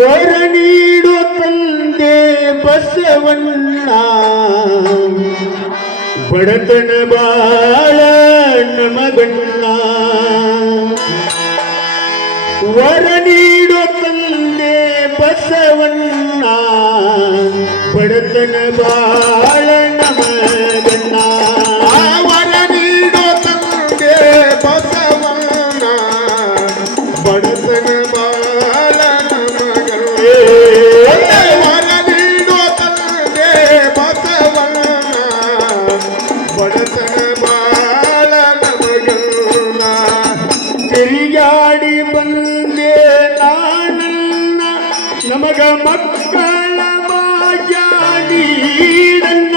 ವರ ನೀಡೋ ತಂದೆ ಬಸವಣ್ಣ ಬಡತನ ಬಾಳ ನಮಗಣ್ಣ. ವರ ನೀಡೋ ತಂದೆ ಬಸವಣ್ಣ ಬಡತನ ಬಾಳ ನಮಗಣ್ಣ. ವರ ನೀಡೋ ತಂದೆ ಬಸವಣ್ಣ ಬಡತನ ಬಾಳ ನಮಗಣ್ಣ. ವರ ನೀಡೋ ತಂದೆ ಬಸವಣ್ಣ ಬಡತನ ಬಾಳ ನಮಗಣ್ಣ. ತಿರುಗಾಡಿ ಬಂದೆ ನಾನನ್ನ ನಮಗ ಮಕ್ಕಳ ಭಾಗ್ಯ ನೀಡಣ್ಣ.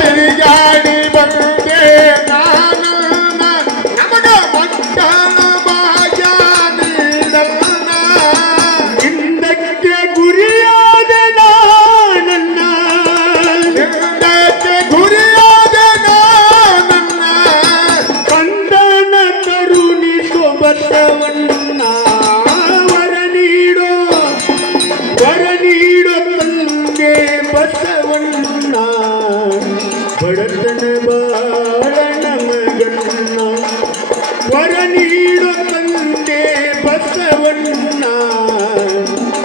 ತಿರುಗಾಡಿ ಬಂದೆ ನಾನು ನಮಗ ಮಕ್ಕಳ ಭಾಗ್ಯ ನೀಡಣ್ಣ. ಹಿಂದಕ್ಕೆ ಗುರಿಯಾದ ನಾನನ್ನ ಹಿಂದಕ್ಕೆ ಗುರಿಯಾದ ನಾನನ್ನ ಕಂದನ ಕರುಣಿಸೋ ಬಸವಣ್ಣ. ವರ ನೀಡೋ ತಂದೆ ಬಸವಣ್ಣ ಬಡತನ ಬಾಳ ನಮಗಣ್ಣ. ವರ ನೀಡೋ ತಂದೆ ಬಸವಣ್ಣ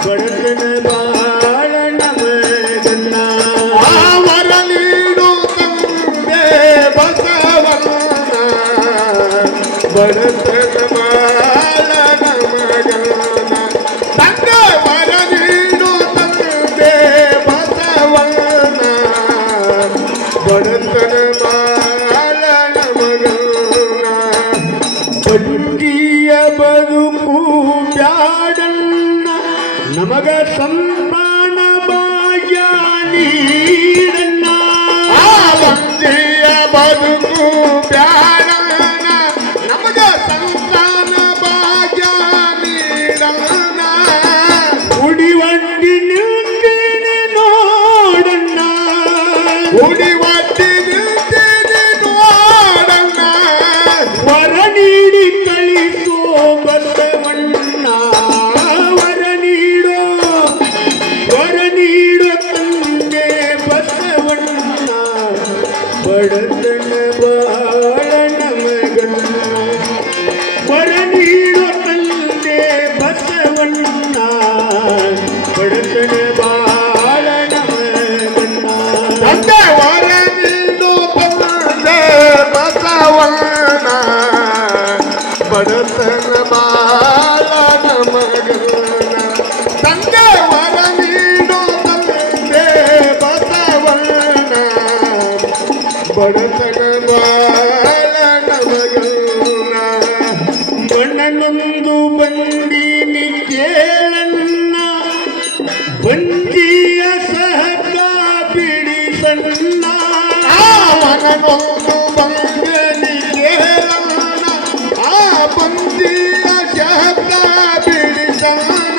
ಬಡತನ ಬಾಳ ನಮಗಣ್ಣ. ವರ ನೀಡು ತಂದೆ ಬಸವಣ್ಣ ಬಡತನ ಬಾಳ ನಮಗಣ್ಣ. ತಂದೆ ವರ ನೀಡು ತಂದೆ ಬಸವಣ್ಣ ಬಡತನ ಬಾಳ ನಮಗಣ್ಣ. ಬಂದಿಯ ಬದುಕು ಬ್ಯಾಡಣ್ಣ ನಮಗ ಸಂತಾನ ಭಾಗ್ಯ ನೀಡಣ್ಣ. ಬಂದಿಯ ಬದುಕು ಬ್ಯಾಡಣ್ಣ ನಮಗ ಸಂತಾನ ಭಾಗ್ಯ ನೀಡಣ್ಣ. ಉಡಿವಂಡಿ ನಿಲ್ತೀನಿ ನೋಡಣ್ಣ. ಉಡಿವಟ್ಟಿ ನಿಲ್ತೀನಿ ನೋಡಣ್ಣ. ವರ ನೀಡಿ ಕಳಿಸೋ ಬಸವಣ್ಣ. ವರ ನೀಡೋ ತಂದೆ ಬಸವಣ್ಣ ಬಡತನ ಬಾಳ ನಮಗಣ್ಣ. ವರ ನೀಡೋ ತಂದೆ ಬಸವಣ್ಣ ಬಡತನ ಬಾಳ ನಮಗಣ್ಣ. ತಂದೆ ವರ ನೀಡು ತಂದೆ ಬಸವಣ್ಣ ಬಡತನ ಬಾಳ ನಮಗಣ್ಣ. ತಂದೆ ವರ ನೀಡು ತಂದೆ ಬಸವಣ್ಣ ಬಡತನ ಬಾಳ ನಮಗಣ್ಣ. ಬಣ್ಣನೊಂದು ಬಂದೀನಿ ಕೇಳಣ್ಣ ಬಂದಿಯ ಸಹಕ ಬಿಡಿಸಣ್ಣ. ಮನನೊಂದು ಬಂದನಿ ಕೇಳಣ್ಣ ಆ ಬಂದಿಯ ಶಬ್ದ ಬಿಡಿಸಣ್ಣ.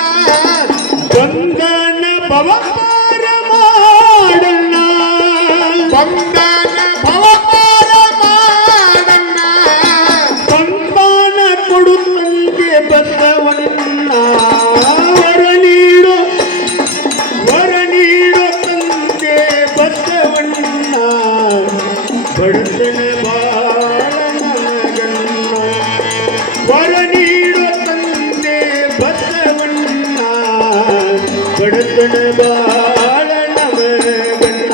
ಬಂಧನ ಭವಪಾರ ಮಾಡಣ್ಣ. ಬಂಧನ ಭವಪಾರ ಮಾಡಣ್ಣ. ಸಂತಾನ ಕೊಡು ತಂದೆ ಬಸವಣ್ಣ. ವರ ನೀಡೋ ತಂದೆ ಬಸವಣ್ಣ ಬಡತನ ಬಾಳ ನಮಗಣ್ಣ. ವರ ನೀಡೋ ತಂದೆ ಬಸವಣ್ಣ ಬಡತನ ಬಾಳ ನಮಗಣ್ಣ.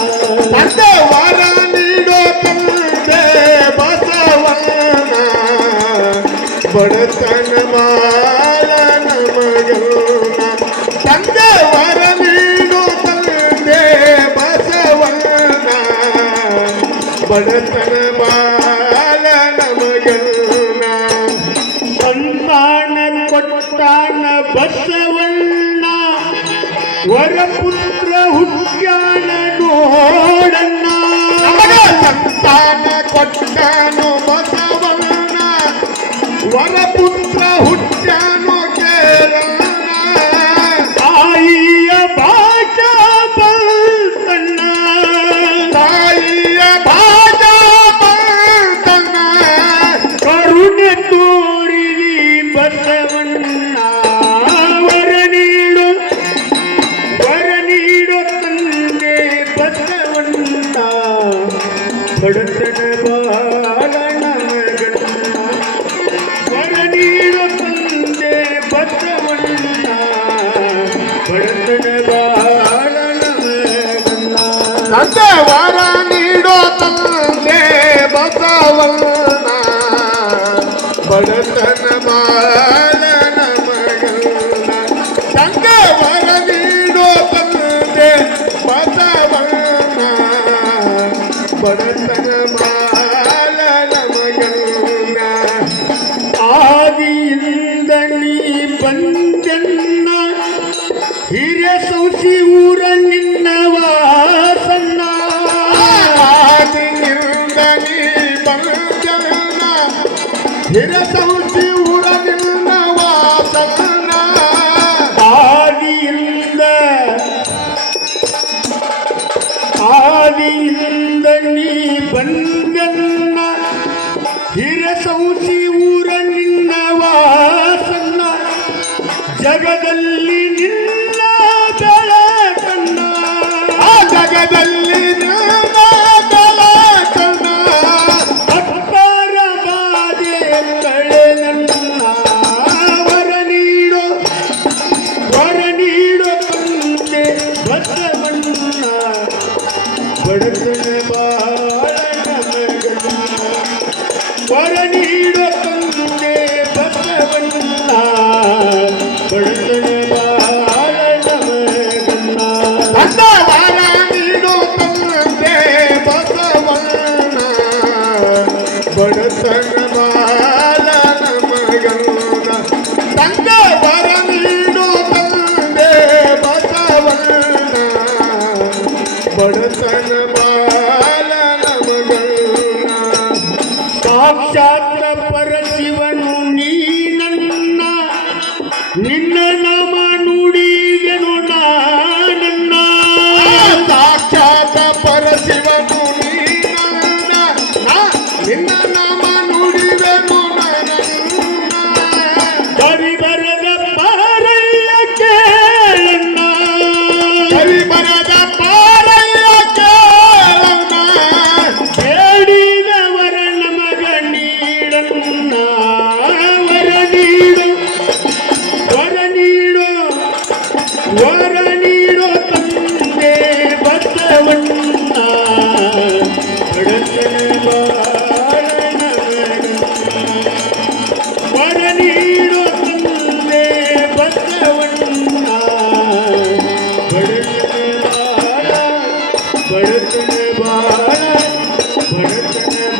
ತಂದೆ ವರ ನೀಡೋ ತಂದೆ ಬಸವಣ್ಣ ಬಡತನ ಬಾಳ ನಮಗಣ್ಣ. ತಂದೆ ವರ ನೀಡೋ ತಂದೆ ಬಸವಣ್ಣ ಬಡತನ ಬಾಳ ನಮಗಣ್ಣ. ಸಂತಾನ ಕೊಟ್ಟಾನ ಬಸವಣ್ಣ ವರಪುತ್ರ ಹುಟ್ಟ್ಯಾನ ನೋಡಣ್ಣ. ಸಂತಾನ ಕೊಟ್ಟನು ಬಸವಣ್ಣ ವರಪುತ್ರ ಹುಟ್ಟ್ಯಾನು ಕೇಳಣ್ಣ. ತಾಯಿಯ ಬಾಟ ಬಂತಣ್ಣ. ತಾಯಿಯ ಭಾಗ ಬಂತಣ್ಣ. ಕರುಣೆ ತೋರಿರಿ ಬಸವಣ್ಣ. ತಂದೆ ವರ ನೀಡೋ ತಂದೆ ಬಸವಣ್ಣ ಬಡತನ ಬಾಳನ ಮಗನ ತಂದೆ ವರ ನೀಡೋ ತಂದೆ ಬಸವಣ್ಣ ಬಡತನ ಬಾಳನ ಮಗನ ಆದಿಯಿಂದ ನೀ ಬಂದನ್ನ ಹಿರಿಯ ಸೌಸಿ ಊರ ನಿನ್ನ ವಾಸನ್ನ ಆದಿಯಿಂದ ನೀ ಬಂದನ್ನ ಹಿರಸೌಸಿ ಊರನಿಂದ ವಾಸನ ಆದಿಯಿಂದ ನೀ ಬಂದನ್ನ ಹಿರಿಯ ಸೌಸಿ ಊರ ನಿನ್ನ ವಾಸನ್ನ ಜಗದಲ್ಲಿ ನಿನ್ನ ಬೆಳಕನ್ನ ಆ ಜಗದಲ್ಲಿ ನಿನ್ನ ಬೆಳಕನ್ನ ಅಪ್ಪರ ಬಾಧೆ ಕಳೆದನ್ನ ವರ ನೀಡೋ ತಂದೆ ಬಸವಣ್ಣ ಬಡತನ ಬಾಳನ ಮಗನ್ನ ವರ ನೀಡೋ ತಂದೆ ಬಸವಣ್ಣ ಬಡತನ ಬಾಳನ ಮಗನ್ನ ಅಂದ ವರ ನೀಡೋ ತಂದೆ ಬಸವಣ್ಣ ಬಡತನ ಬಾಳನ ಮಗನ ತಂದ ವರ ನೀಡೋ ತಂದೆ ಬಸವಣ್ಣ ಬಡತನ ಬಾಳನ ಮಗನ ಸಾಕ್ಷಾತ್ ಪರಶಿವನು ನೀನನ್ನ ನಿನ್ನ ನಾಮ ನುಡಿಯನು ನಾನನ್ನ ಸಾಕ್ಷಾತ್ ಪರಶಿವನು ನೀನನ್ನ ನಿನ್ನ ನಾಮ ನುಡಿವೆನು ನನ್ನ ಕವಿ ಬರದ ಪಾರಯ್ಯ ಕೇಳನ್ನ ಕವಿ ಬರದ ಪಾರಯ್ಯ ಕೇಳನ್ನ ಬೇಡಿದವರ ನಮಗ ನೀಡನ್ನ ವರ ನೀಡು ವರ ನೀಡೋ ತಂದೆ ಬಸವಣ್ಣ ಬಡತನ ಬಾಳನ ಮಗನ್ನ ವರ ನೀಡೋ ತಂದೆ ಬಸವಣ್ಣ ಬಡತನ ಬಾಳ ಬಡತನ